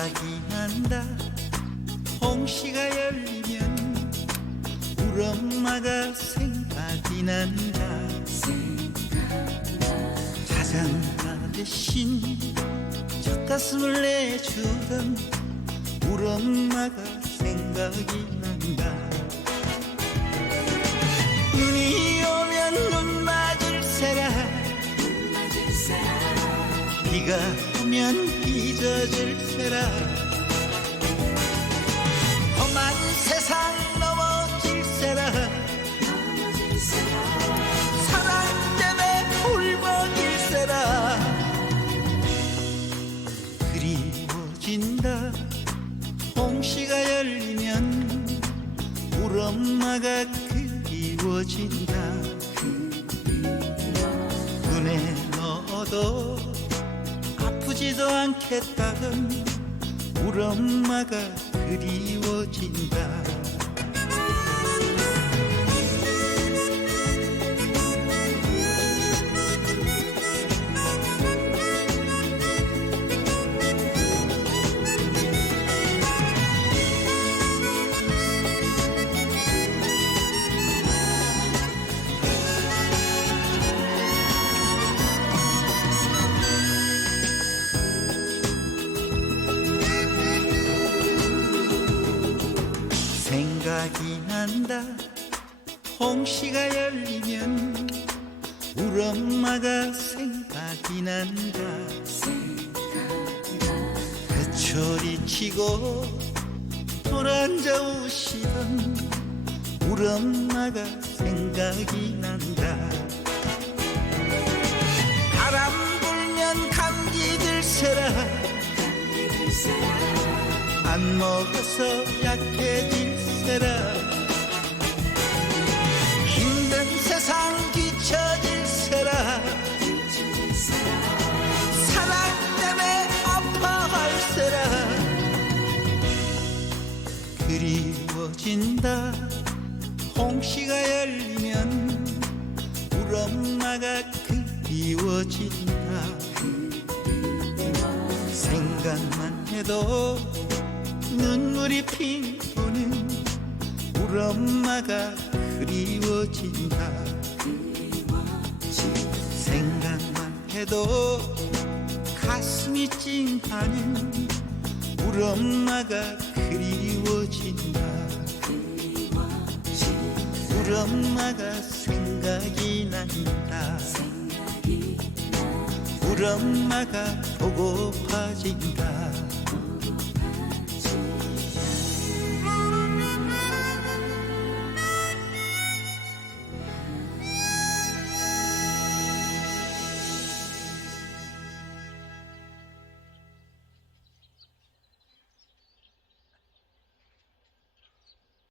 생각이 난다. 홍시가 열리면 우리 엄마가 생각이 난다. 자장가 대신 젖가슴을 내주던 우리 엄마가 생각이 난다. 눈이 오면 눈 맞을세라. 비가 비 젖을세라. 험한 세상 넘어질세라. 사랑 때문에 울먹일세라. 그리워진다. 홍시가 열리면 우리 엄마가 그리워진다 않겠다던 우리 엄마가 그리워진다 생각이 난다. 홍시가 열리면 우리 엄마가 생각이 난다. 회초리 치고 돌아앉아 우시던 우리 엄마가 생각이 난다. 바람 불면 감기 들세라. 안 먹어서 약해질 세라 힘든 세상 뒤처질세라. 사랑 때문에 아파할세라. 그리워진다. 홍시가 열리면 우리 엄마가 그리워진다. 생각만 해도 눈물이 핑 도는 우리 엄마가 그리워진다. 생각만 해도 가슴이 찡하는 우리 엄마가 그리워진다. 우리 엄마가 생각이 난다. 우리 엄마가 보고파진다